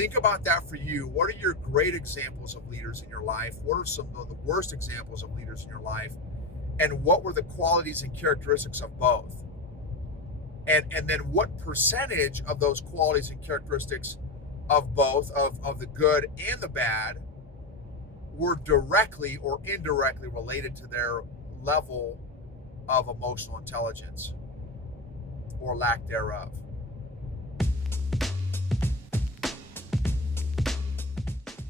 Think about that for you. What are your great examples of leaders in your life? What are some of the worst examples of leaders in your life? And what were the qualities and characteristics of both? And then what percentage of those qualities and characteristics of both, of the good and the bad, were directly or indirectly related to their level of emotional intelligence or lack thereof?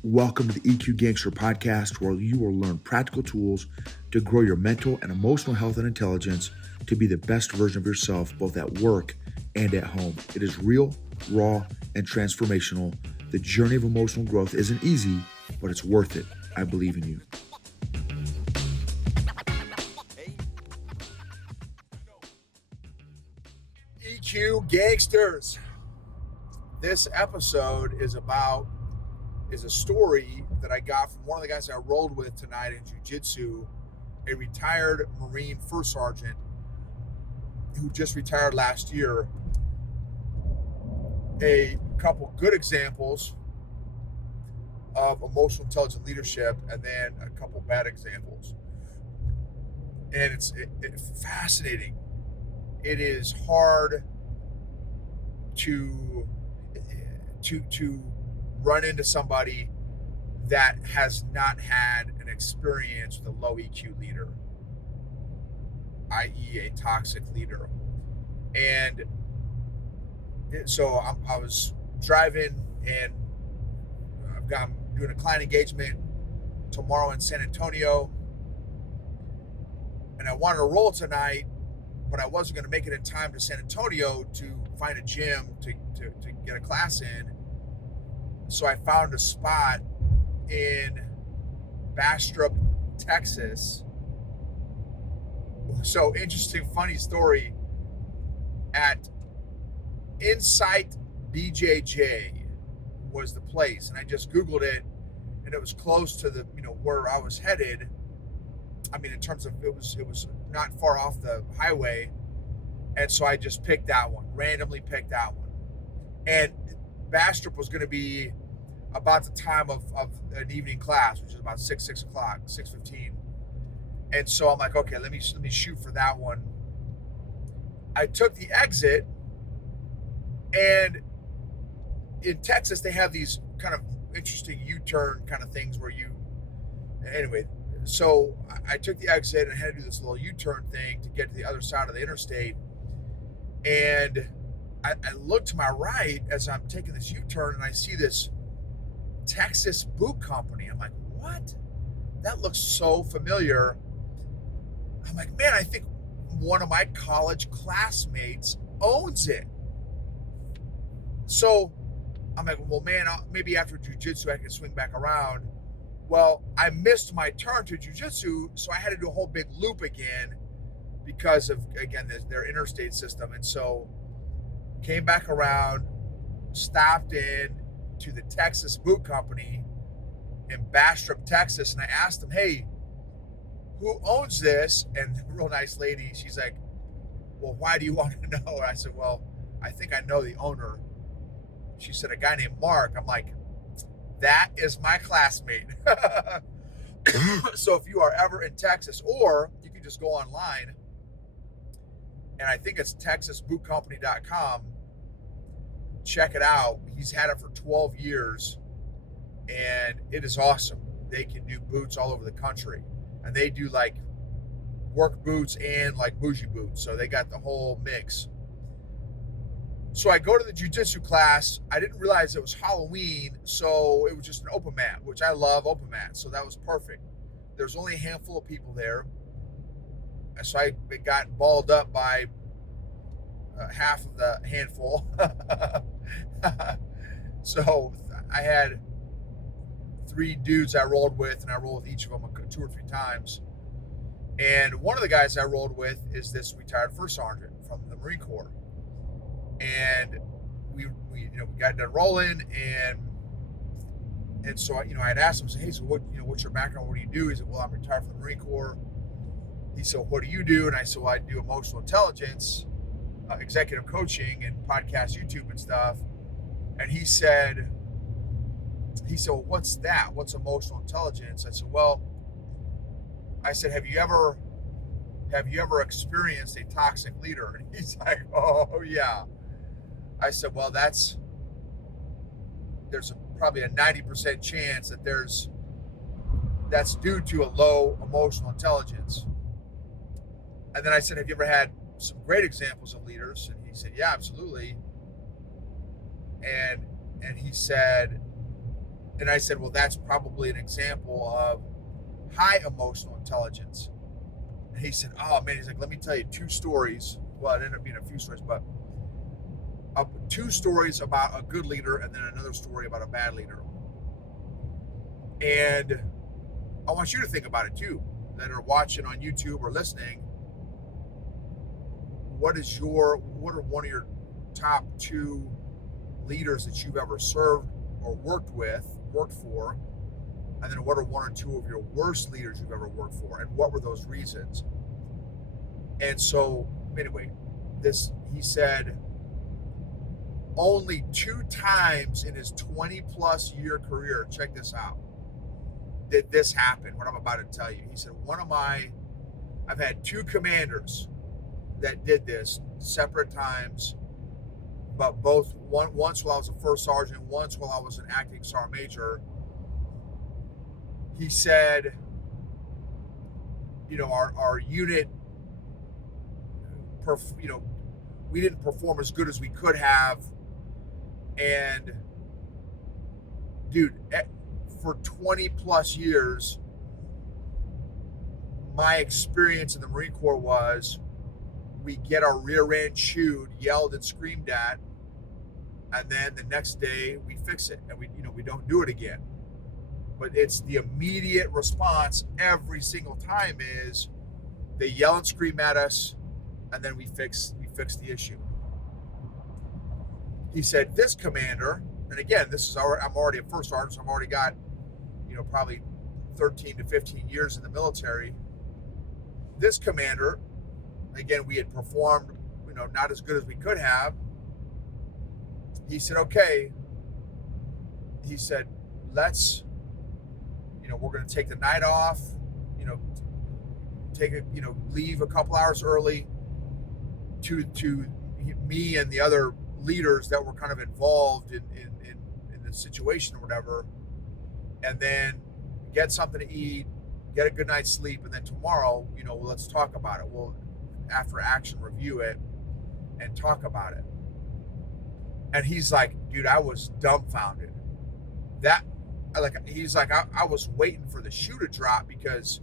Welcome to the EQ Gangster podcast, where you will learn practical tools to grow your mental and emotional health and intelligence to be the best version of yourself, both at work and at home. It is real, raw, and transformational. The journey of emotional growth isn't easy, but it's worth it. I believe in you. EQ Gangsters. This episode is a story that I got from one of the guys I rolled with tonight in jiu-jitsu, a retired Marine first sergeant who just retired last year. A couple good examples of emotional intelligent leadership, and then a couple bad examples. And it's fascinating. It is hard to run into somebody that has not had an experience with a low EQ leader, i.e. a toxic leader. And so I was driving, and I'm doing a client engagement tomorrow in San Antonio, and I wanted to roll tonight, but I wasn't going to make it in time to San Antonio to find a gym to get a class in. So I found a spot in Bastrop, Texas. So interesting, funny story. At Insight BJJ was the place, and I just Googled it, and it was close to the where I was headed. I mean, in terms of it was not far off the highway, and so I just picked that one, randomly picked that one, and Bastrop was going to be about the time of an evening class, which is about 6 o'clock, 6:15. And so I'm like, okay, let me shoot for that one. I took the exit, and in Texas, they have these kind of interesting U-turn kind of things where anyway, so I took the exit and I had to do this little U-turn thing to get to the other side of the interstate. And I look to my right as I'm taking this U-turn, and I see this Texas boot company. I'm like, what? That looks so familiar. I'm like, man, I think one of my college classmates owns it. So I'm like, well, man, maybe after jiu-jitsu I can swing back around. Well, I missed my turn to jiu-jitsu, so I had to do a whole big loop again because of, again, their interstate system. And so came back around, stopped in to the Texas boot company in Bastrop, Texas, and I asked them, hey, who owns this? And a real nice lady, she's like, well, why do you want to know? And I said, well, I think I know the owner. She said, a guy named Mark. I'm like, that is my classmate. So if you are ever in Texas, or you can just go online, and I think it's texasbootcompany.com. Check it out. He's had it for 12 years, and it is awesome. They can do boots all over the country, and they do like work boots and like bougie boots. So they got the whole mix. So I go to the jiu-jitsu class. I didn't realize it was Halloween, so it was just an open mat, which I love open mats. So that was perfect. There's only a handful of people there. And so I got balled up by half of the handful. So I had 3 dudes I rolled with, and I rolled with each of them 2 or 3 times. And one of the guys I rolled with is this retired first sergeant from the Marine Corps. And we got done rolling, and so I had asked him, I said, hey, so what's your background? What do you do? He said, well, I'm retired from the Marine Corps. He said, what do you do? And I said, well, I do emotional intelligence, executive coaching, and podcast, YouTube and stuff. And he said, he said, well, what's that? What's emotional intelligence? I said, well, have you ever experienced a toxic leader? And he's like, oh yeah. I said, well, there's probably a 90% chance that that's due to a low emotional intelligence. And then I said, have you ever had some great examples of leaders? And he said, yeah, absolutely. And he said, and I said, well, that's probably an example of high emotional intelligence. And he said, oh man, he's like, let me tell you 2 stories. Well, it ended up being a few stories, but 2 stories about a good leader and then another story about a bad leader. And I want you to think about it too, that are watching on YouTube or listening. What are one of your top 2 leaders that you've ever served or worked for? And then what are 1 or 2 of your worst leaders you've ever worked for? And what were those reasons? And so anyway, he said only 2 times in his 20 plus year career, check this out, did this happen, what I'm about to tell you. He said, I've had 2 commanders that did this separate times, but once while I was a first sergeant, once while I was an acting sergeant major. He said, our unit, we didn't perform as good as we could have. And dude, for 20 plus years, my experience in the Marine Corps was we get our rear end chewed, yelled and screamed at, and then the next day we fix it and we don't do it again. But it's the immediate response every single time is they yell and scream at us, and then we fix the issue. He said this commander, and again, I'm already a first sergeant, so I've already got, probably 13 to 15 years in the military. This commander, again, we had performed, not as good as we could have. He said, okay. He said, we're going to take the night off, leave a couple hours early to me and the other leaders that were kind of involved in the situation or whatever, and then get something to eat, get a good night's sleep, and then tomorrow, let's talk about it. We'll, after action, review it and talk about it. And he's like, dude, I was dumbfounded. He's like, I was waiting for the shoe to drop, because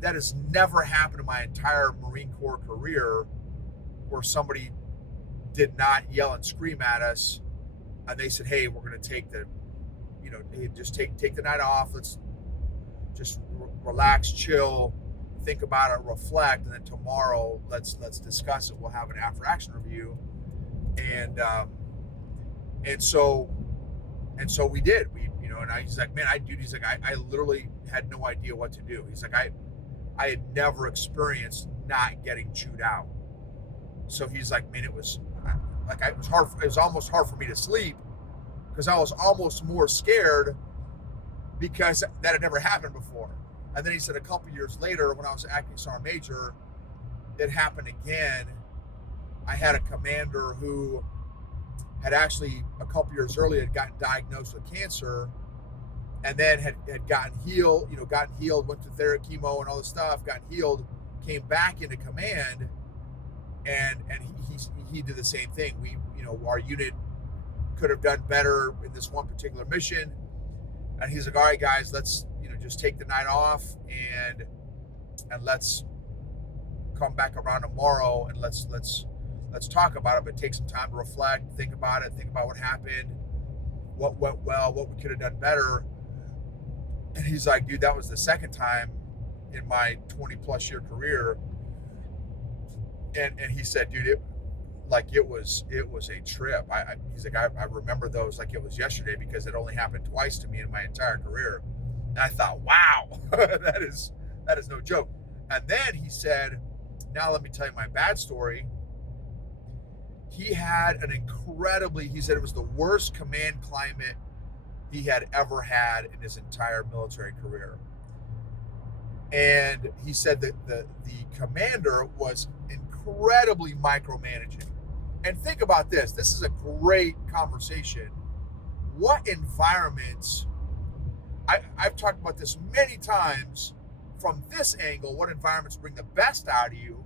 that has never happened in my entire Marine Corps career where somebody did not yell and scream at us and they said, hey, we're going to take just take the night off. Let's just relax, chill, think about it, reflect, and then tomorrow let's discuss it. We'll have an after action review. And so we did. He's like, man, he's like, I literally had no idea what to do. He's like, I had never experienced not getting chewed out. So he's like, man, it was hard. It was almost hard for me to sleep, because I was almost more scared because that had never happened before. And then he said a couple years later, when I was acting sergeant major, it happened again. I had a commander who had actually a couple years earlier had gotten diagnosed with cancer, and then had gotten healed, went to therapy, chemo and all this stuff, got healed, came back into command, and he did the same thing. We, our unit could have done better in this one particular mission. And he's like, all right, guys, let's, just take the night off and let's come back around tomorrow and let's talk about it, but take some time to reflect, think about it, think about what happened, what went well, what we could have done better. And he's like, dude, that was the second time in my 20 plus year career. And he said, dude, it was a trip. He's like, I remember those like it was yesterday, because it only happened twice to me in my entire career. And I thought, wow, that is no joke. And then he said, now let me tell you my bad story. He had he said it was the worst command climate he had ever had in his entire military career. And he said that the commander was incredibly micromanaging. And think about this. This is a great conversation. What environments, I've talked about this many times from this angle, what environments bring the best out of you.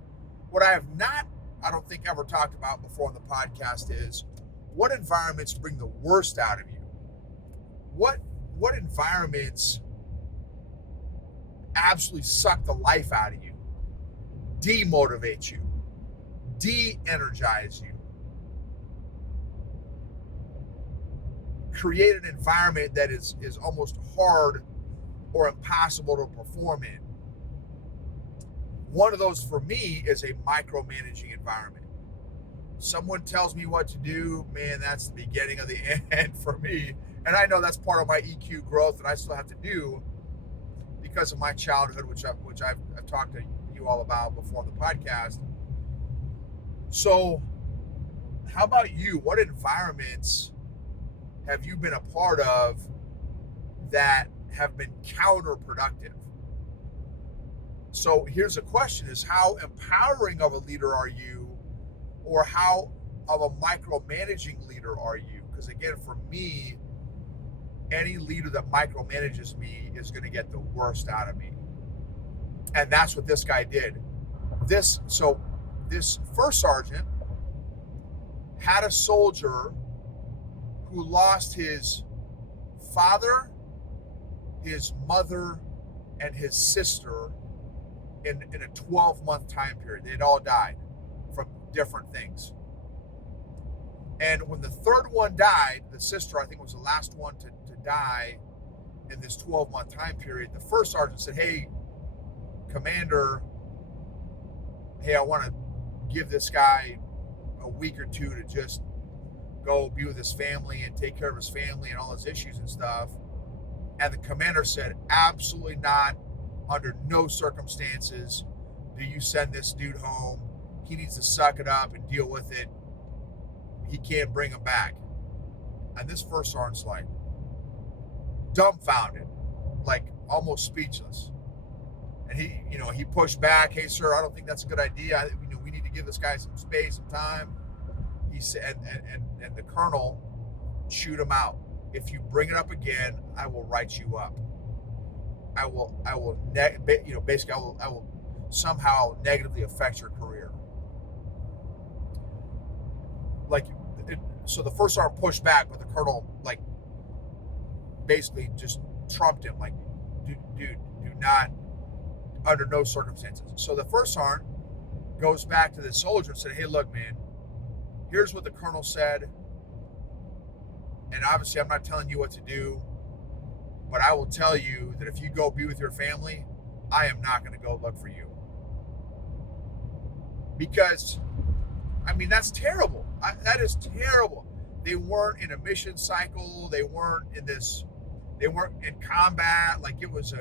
What I have not, I don't think, ever talked about before on the podcast is what environments bring the worst out of you. What environments absolutely suck the life out of you, demotivate you, de-energize you, create an environment that is almost hard or impossible to perform in. One of those for me is a micromanaging environment. Someone tells me what to do, man, that's the beginning of the end for me. And I know that's part of my EQ growth that I still have to do because of my childhood, which I've talked to you all about before on the podcast. So how about you? What environments have you been a part of that have been counterproductive? So here's a question, is how empowering of a leader are you, or how of a micromanaging leader are you? Because again, for me, any leader that micromanages me is going to get the worst out of me. And that's what this guy did. This first sergeant had a soldier who lost his father, his mother, and his sister in a 12-month time period. They'd all died from different things. And when the third one died, the sister, I think, was the last one to die in this 12-month time period, the first sergeant said, hey, Commander, hey, I want to give this guy a week or two to just go be with his family and take care of his family and all his issues and stuff. And the commander said, absolutely not. Under no circumstances do you send this dude home. He needs to suck it up and deal with it. He can't bring him back. And this first sergeant's like dumbfounded, like almost speechless. And he pushed back. Hey, sir, I don't think that's a good idea. We need to give this guy some space, some time. He said, and the colonel chewed him out. If you bring it up again, I will write you up. I will somehow negatively affect your career. So the first sergeant pushed back, but the colonel basically just trumped him, dude, do not, under no circumstances. So the first sergeant goes back to the soldier and said, hey, look, man, here's what the colonel said. And obviously I'm not telling you what to do, but I will tell you that if you go be with your family, I am not going to go look for you. Because, that's terrible. That is terrible. They weren't in a mission cycle. They weren't in combat. It was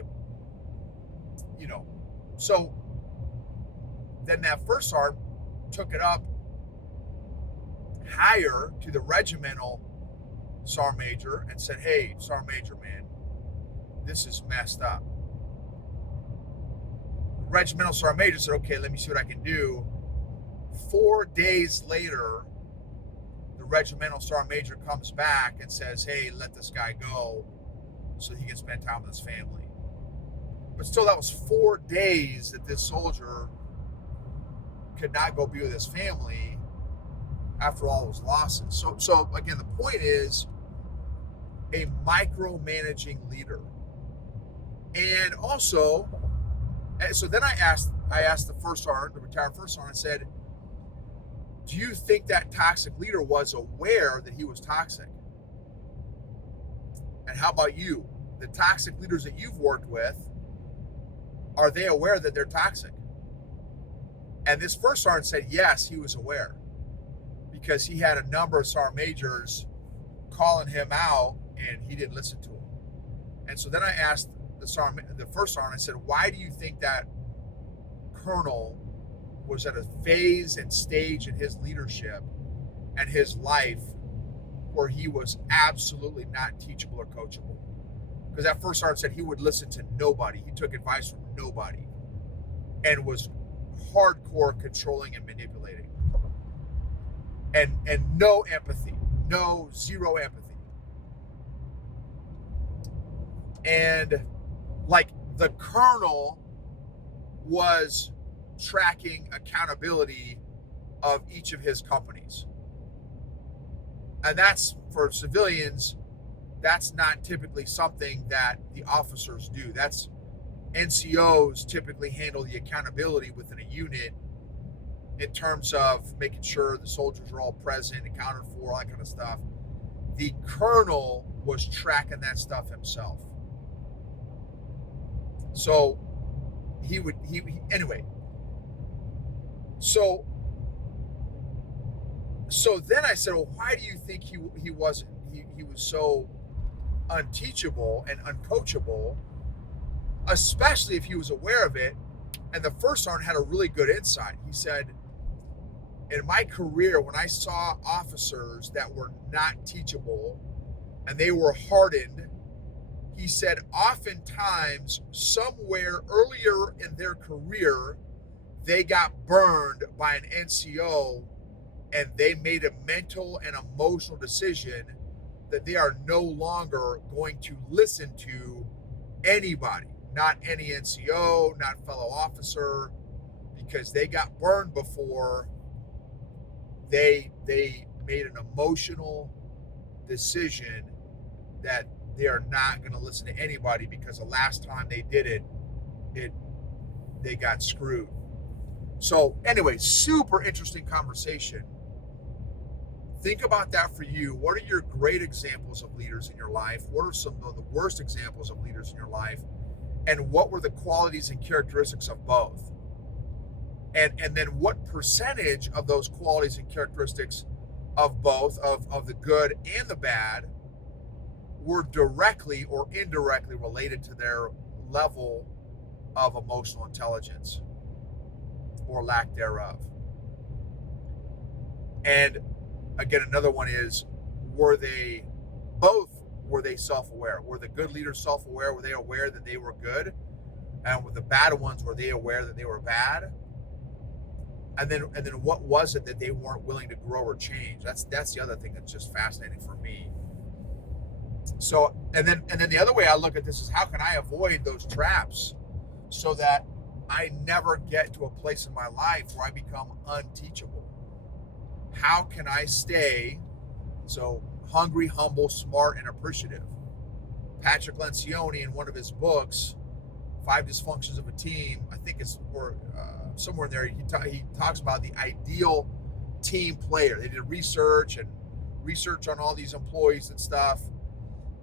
so then that first sergeant took it up higher to the regimental sergeant major and said, hey, sergeant major, man, this is messed up. The regimental sergeant major said, okay, let me see what I can do. 4 days later, the regimental sergeant major comes back and says, hey, let this guy go so he can spend time with his family. But still, that was 4 days that this soldier could not go be with his family after all those losses. So again, the point is a micromanaging leader. And also, so then I asked the first sergeant, the retired first sergeant, said, do you think that toxic leader was aware that he was toxic? And how about you? The toxic leaders that you've worked with, are they aware that they're toxic? And this first sergeant said, yes, he was aware, because he had a number of sergeant majors calling him out and he didn't listen to him. And so then I asked the first sergeant, I said, why do you think that colonel was at a phase and stage in his leadership and his life where he was absolutely not teachable or coachable. Because that first sergeant said he would listen to nobody. He took advice from nobody and was hardcore controlling and manipulating. And no empathy, zero empathy. And like the colonel was tracking accountability of each of his companies. And that's, for civilians, that's not typically something that the officers do. That's NCOs typically handle the accountability within a unit in terms of making sure the soldiers are all present, accounted for, all that kind of stuff. The colonel was tracking that stuff himself. So anyway. So then I said, well, why do you think he was so unteachable and uncoachable, especially if he was aware of it? And the first sergeant had a really good insight. He said, in my career, when I saw officers that were not teachable and they were hardened, he said, oftentimes somewhere earlier in their career, they got burned by an NCO and they made a mental and emotional decision that they are no longer going to listen to anybody, not any NCO, not fellow officer, because they got burned before. They made an emotional decision that they are not going to listen to anybody because the last time they did it, they got screwed. So anyway, super interesting conversation. Think about that for you. What are your great examples of leaders in your life? What are some of the worst examples of leaders in your life? And what were the qualities and characteristics of both? And then what percentage of those qualities and characteristics of both, of the good and the bad, were directly or indirectly related to their level of emotional intelligence or lack thereof? And again, another one is, were they self-aware? Were the good leaders self-aware? Were they aware that they were good? And with the bad ones, were they aware that they were bad? And then what was it that they weren't willing to grow or change? That's the other thing that's just fascinating for me. So, and then the other way I look at this is, how can I avoid those traps so that I never get to a place in my life where I become unteachable? How can I stay so hungry, humble, smart, and appreciative? Patrick Lencioni, in one of his books, 5 Dysfunctions of a Team, I think it's somewhere in there, he talks about the ideal team player. They did research on all these employees and stuff.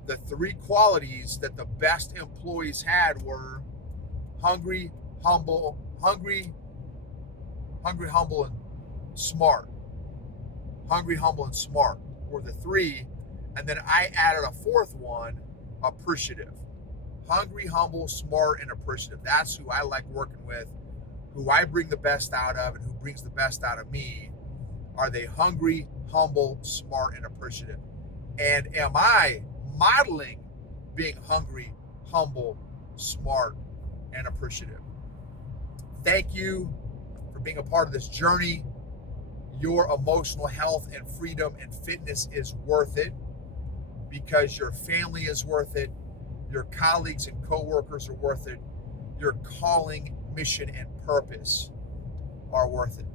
The 3 qualities that the best employees had were hungry, humble, and smart. Hungry, humble, and smart were the 3. And then I added a 4th one, appreciative. Hungry, humble, smart, and appreciative. That's who I like working with, who I bring the best out of, and who brings the best out of me. Are they hungry, humble, smart, and appreciative? And am I modeling being hungry, humble, smart, and appreciative? Thank you for being a part of this journey. Your emotional health and freedom and fitness is worth it, because your family is worth it. Your colleagues and coworkers are worth it. Your calling, mission, and purpose are worth it.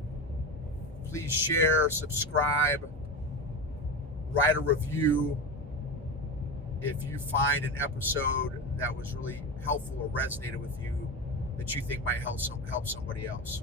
Please share, subscribe, write a review if you find an episode that was really helpful or resonated with you that you think might help somebody else.